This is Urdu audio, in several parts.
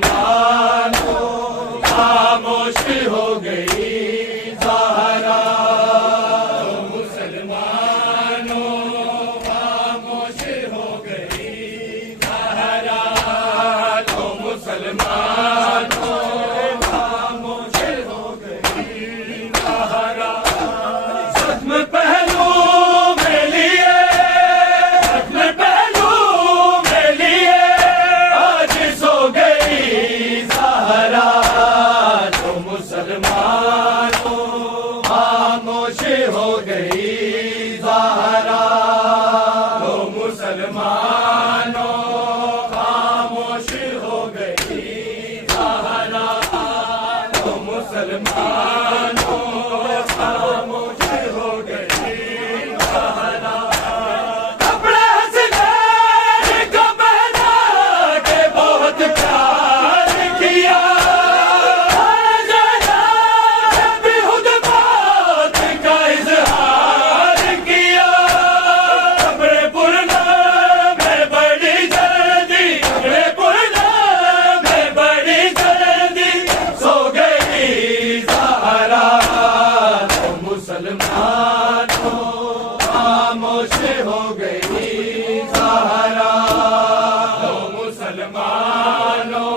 مسلمانوں خاموش ہو گئی زہرا مسلمانوں خاموش ہو گئی زہرا مسلمانوں خاموش ہو گئی زہرا زخم پہلو میں لیے زخم پہلو میں لیے آج سو گئی زہرا جو مسلمانوں خاموش ہو گئی زہرا جو مسلمانوں خاموش ہو گئی زہرا جو مسلمانوں خاموش ہو گئی زہرا کپڑے حسنین کو پہنا کے بہت پیار کیا بھی خود بات کا اظہار کیا کپڑے پرنا میں بڑی جلدی کپڑے پرنا میں بڑی جلدی سو گئی زہرا تو مسلمانوں خاموش ہو گئی زہرا تو مسلمانوں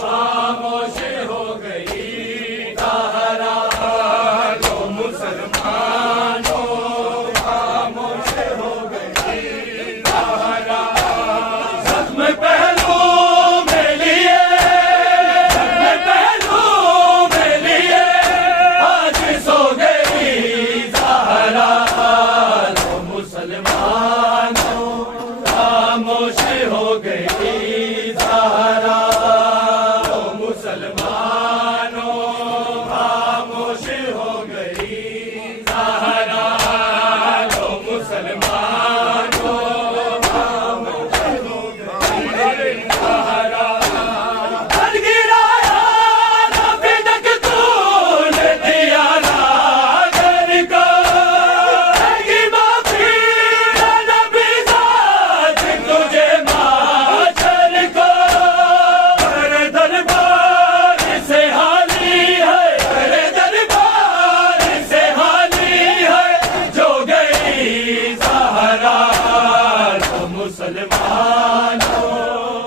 خاموش ہو گئی زہرا تو مسلمانوں خاموش ہو گئی زہرا زخم پہلو میں لیے زخم پہلو میں لیے آج سو گئی زہرا تو مسلمانوں خاموش ہو گئی زہرا تو مسلمانوں خاموش ہو گئی زہرا تو مسلمانوں خاموش ہو گئی زہرا گھر گرایا ابھی تک تو نے دیا نا گھر کو گی معافی نبی ذات تجھے ماچر کو میرے دربار سے حالی ہے میرے دربار سے حالی ہے جو گئی زہرا تو مسلمانوں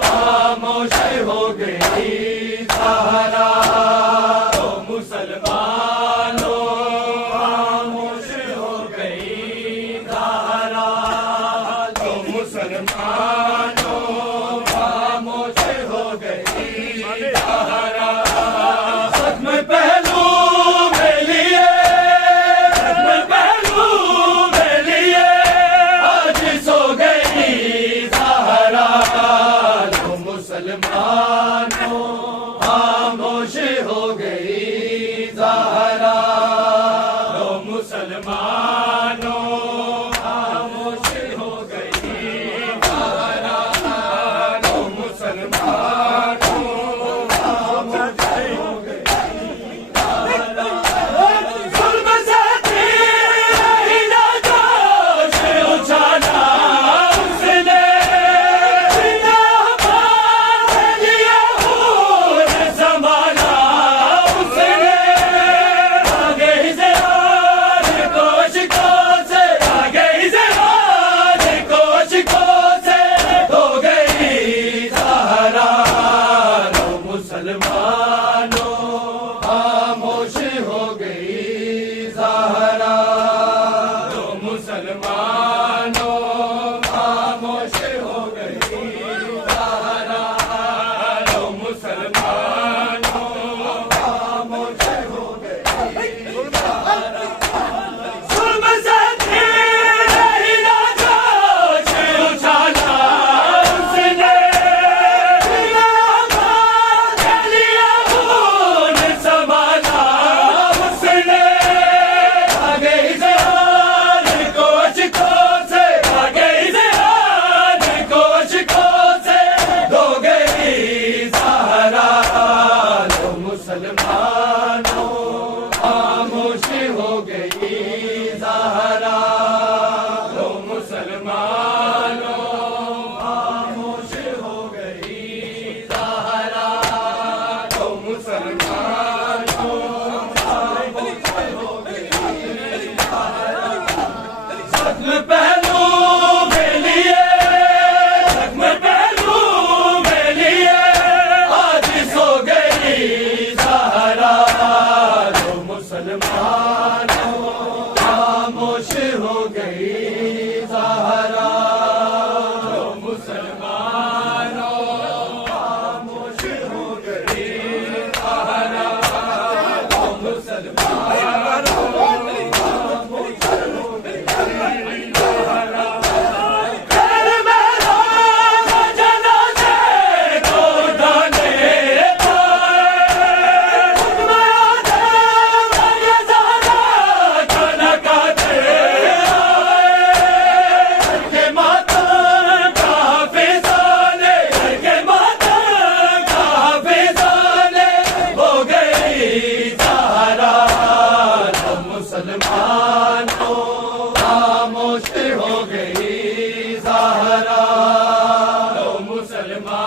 خاموش ہو گئی زہرا تو مسلمانوں خاموش ہو گئی زہرا تو مسلمانوں خاموش ہو گئی زہرا زخم پہلو میں لیے زخم پہلو میں لیے آج سو گئی زہرا تو مسلمانوں خاموش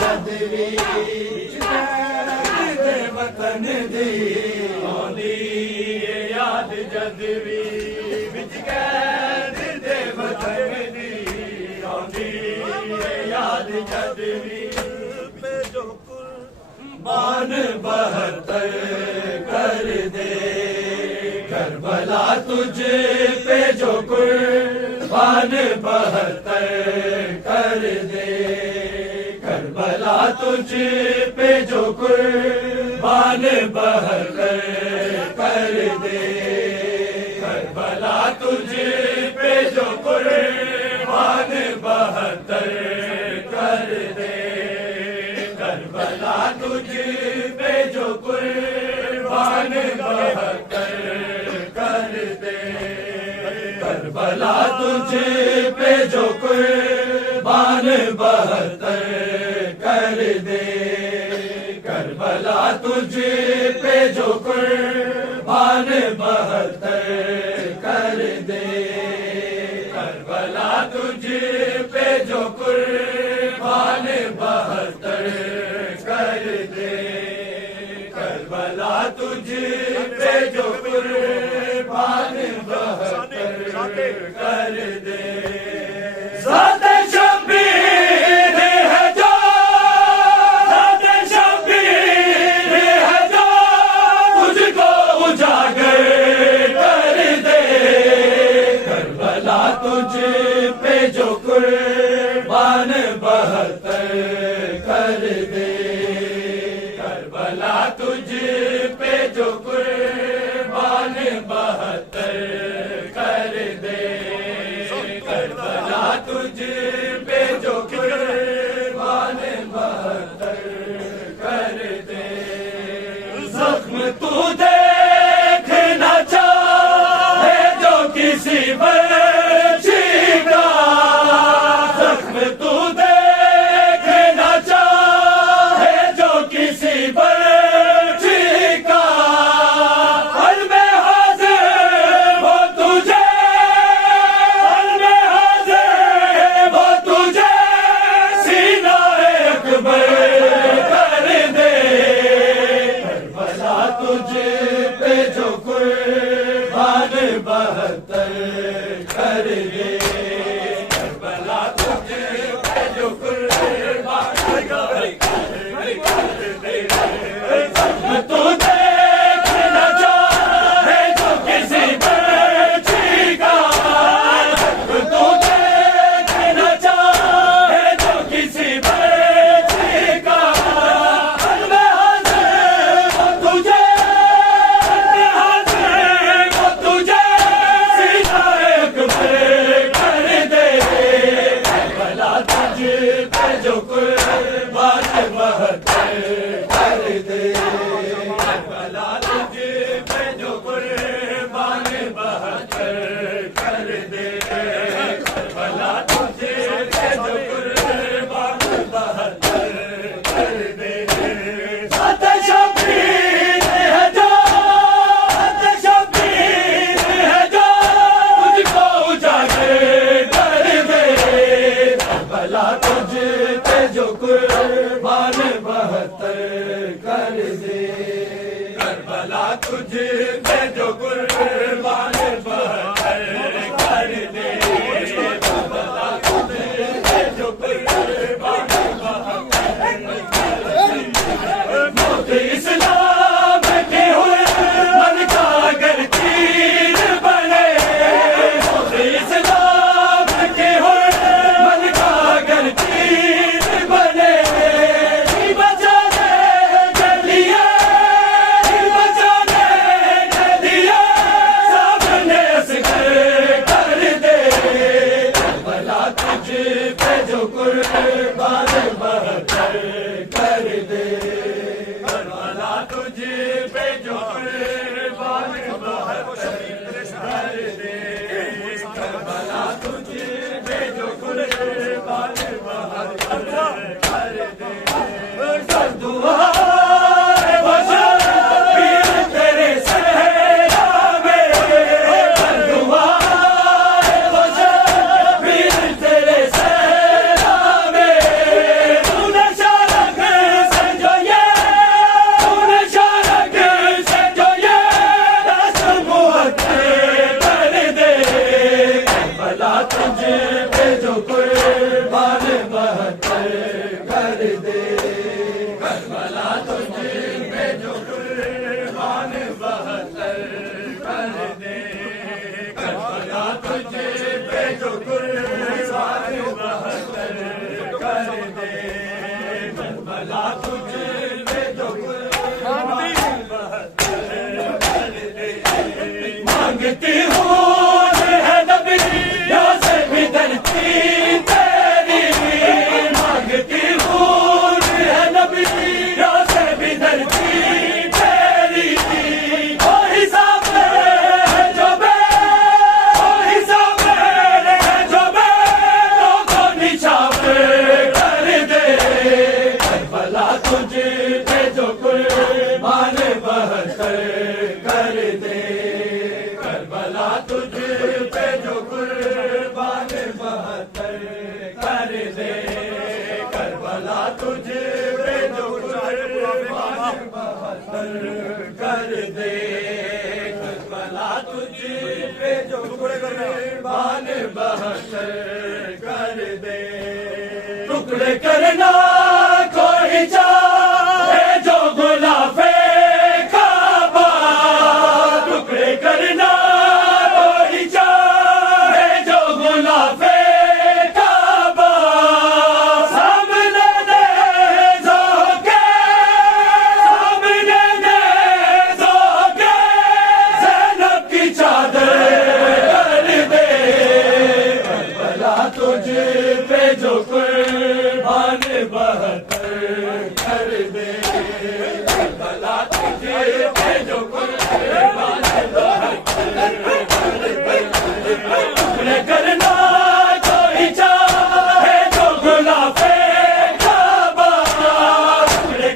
جد بھی قید وطن دی آندی یاد جد بھی قید وطن دی آندی یاد جد بھی قربان 72 کر دے کربلا تجھ پہ جو قربان 72 کر دے کربلا تجھ پہ جو قربان 72 کر دے کربلا تجھ پہ جو قربان 72 کر دے کربلا تجھ پہ جو قربان 72 کر دے کربلا تجھ پہ جو قربان 72 کر دے کربلا تجھ پہ جو قربان 72 کر دے کربلا تجھ پہ جو قربان 72 کر دے کربلا تجھ پہ جو قربان 72 کر دے ذات شبیر ہے جو ذات شبیر ہے جو تجھ کو اجاگر کر دے کربلا تجھ پہ جو قربان 72 کر دے کربلا تجھ پہ جو قربان 72 کر دے کربلا تجھ پہ جو قربان 72 کر دے زخم تو دیکھنا چاہے جو کسی بچی کا زخم تو دیکھنا چاہے جو کسی بچی کا قلب حاضر وہ تجھے قلب حاضر وہ تجھے سینہ اکبر کر دے کربلا تجھ پہ جو قربان 72 کر دے کربلا تجھ پہ جو قربان 72 تو دیکھنا چاہے جو کسی بچی کا تو دیکھنا چاہے جو کسی بچی کا قلب حاضر وہ تجھے قلب حاضر وہ تجھے سینہ اکبر کر دے کربلا تجھ پہ جو قربان 72 کر دے کربلا تجھ پہ جو قربان 72 کر دے کربلا تجھ پہ جو قربان 72 کر دے ذات شبیر ہے جو ذات شبیر ہے جو تجھ کو اجاگر کر دے کربلا تجھ پہ جو قربان 72 کر دے کربلا تجھ پہ جو قربان 72 کر دے کربلا تجھ پہ جو قربان 72 موت اسلام کے ہوئے من کا اگر تیر بنے موت اسلام کے ہوئے من کا اگر تیر بنے بچانے کے لیے بچانے کے لیے سامنے اسگر کر دے کربلا تجھ پہ جو قربان 72 کر دے کربلا تجھ پہ جو قربان 72 کر دے کربلا تجھ پہ جو قربان 72 کر دے دعا بشر پیر تیرے صحرا میں دعا بشر پیر تیرے صحرا میں تو نشان کربلا تجھ پہ جو قربان مانگتی ہوں ہے نبی یا سے بھی دھرتی تیری مانگتی ہوں ہے نبی یا سے بھی دھرتی تیری کوئی حساب ہے جو بے کوئی حساب ہے جو بے لوگوں نچھاور کر دے کربلا تجھ پہ جو قربان بہتر کر دے کربلا تجھ پہ جو قربان بہتر کر دے کربلا تجھ پہ جو قربان بہتر کر دے کربلا تجھ پہ جو قربان بہتر کر دے ٹکڑے کرنا کوئی چاہے جو غلاف کعبہ ٹکڑے کرنا کوئی چاہے جو غلاف کعبہ سامنے نیزوں کے سامنے نیزوں کے زینب کی چادر کر دے کربلا تجھ پہ جو قربان بہتر کر دے کربلا تجھ پہ جو قربان بہتر کرنا کوئی چاہے جو غلاف کعبہ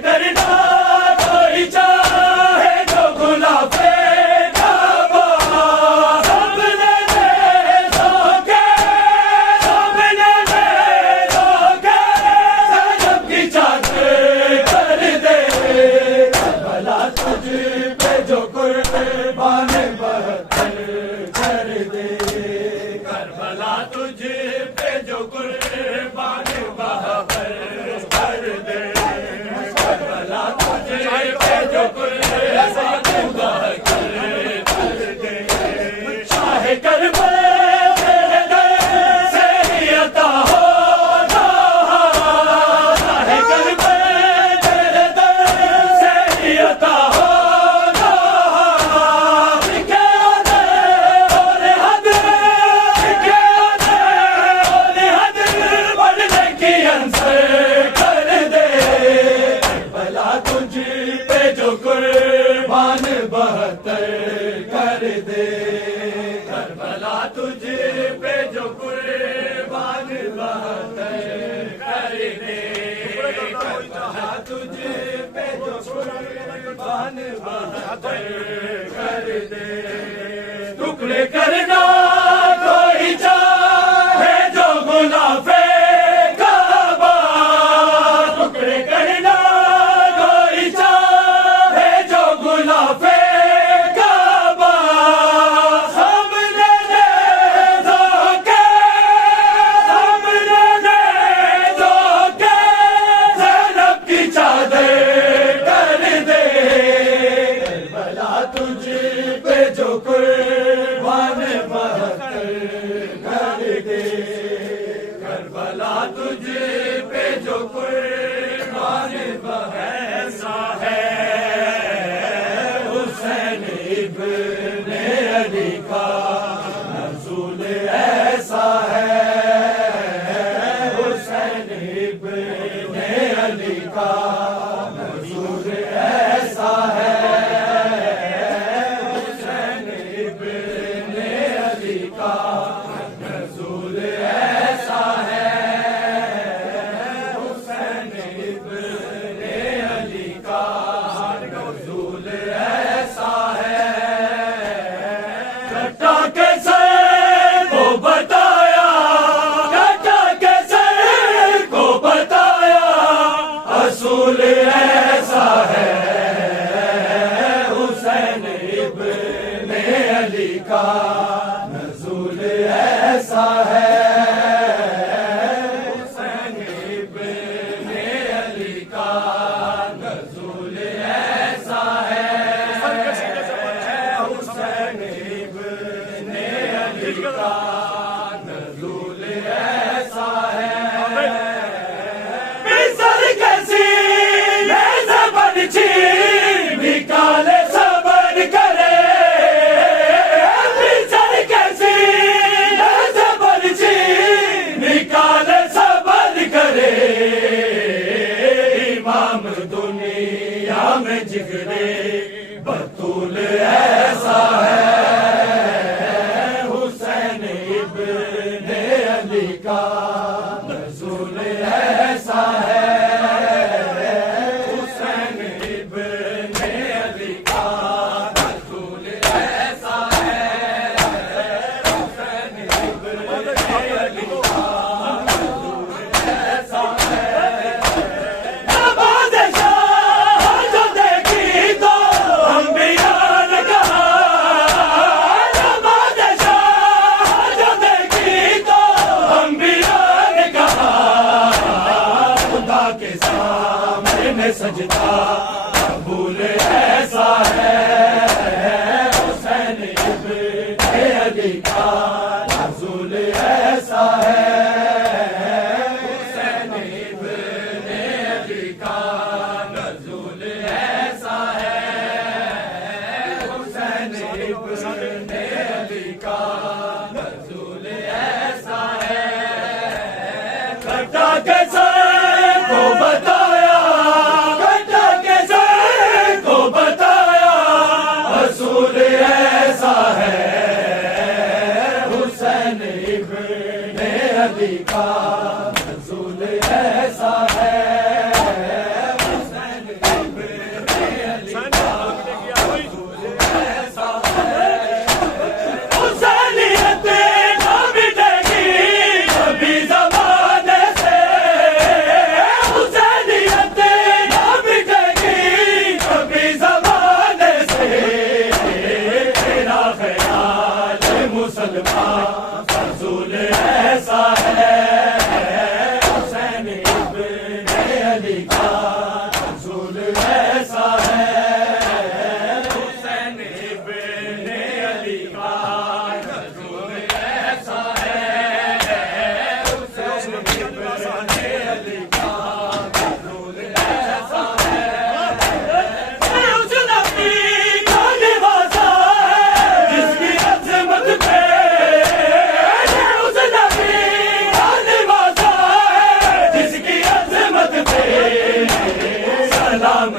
کرنا کوئی چاہے جو غلاف کعبہ سامنے نیزوں کے سامنے نیزوں کے زینب کی چادر کر دے کربلا تجھ پہ جو قربان بہتر کر دے کربلا تجھ پہ جو قربان بہتر کر دے کربلا تجھ پہ جو قربان بہتر کر دے شاہ کربلا تیرے در سے ہی عطا ہونا شاہ کربلا تیرے در سے ہی عطا ہونا لکھے آدھے اور حد لکھے آدھے اور حد بڑھنے کی عنصر کر دے کربلا تجھ پہ جو قربان بہتر کر دے کربلا تجھ پہ جو قربان بہتر کر دے کربلا تجھ پہ جو قربان بہتر کر دے ٹکڑے کرنا کوئی چاہے جو غلاف کعبہ ٹکڑے کرنا کوئی چاہے جو غلاف کعبہ سامنے نیزوں کے سامنے نیزوں کے زینب کی چادر کر دے کربلا تجھ پہ جو قربان بہتر کر دے کربلا تجھ پہ جو قربان ایسا ہے حسین ابن علی کا نزول ایسا ہے حسین ابن علی کا نزول ایسا ہے حسین ابن علی کا نزول ایسا ہے حسین ابن علی کا نزول ایسا ہے کٹا کے سر کو بتایا کٹا کے سر کو بتایا اصول ایسا ہے حسین ابن علی کا نزول ایسا ہے حسین ابن علی کا نزول ایسا ہے حسین ابن علی کا نزول ایسا ہے مصر کے برچی نکالے صبر کرے بچر کیسی برچی نکالے صبر کرے امام دنیا میں جگرے بطول ایسا ہے حسین ابن علی کا نزول ایسا ہے حسین ابن علی کا نزول ایسا ہے حسین ابن علی کا نزول ایسا ہے نماز شاہ جو دیکھی تو انبیاء نے کہا نماز شاہ جو دیکھی تو انبیاء نے کہا خدا کے سامنے سجدہ قبول ایسا ہے حسین ابن علی کا نزول ایسا ہے حسین ابن علی کا نزول ایسا ہے حسین ابن علی کا نزول ایسا ہے کٹا کے سر کو بتایا کٹا کے سر کو بتایا رسول ایسا ہے حسین ابن علی کا نزول ایسا ہے حسین ابن علی کا نزول ایسا ہے حسینیت نہ مٹے گی کبھی زمانے سے حسینیت نہ مٹے گی کبھی زمانے سے تیرا خیال مسلمان رسول ایسا ہے حسین ابن علی کا رسول ایسا ہے حسین ابن علی کا رسول ایسا ہے حسین ابن علی کا رسول ایسا ہے اس نبی کا نوازا ہے جس کی عظمت پہ اس نبی کا نوازا ہے جس کی عظمت پہ سلام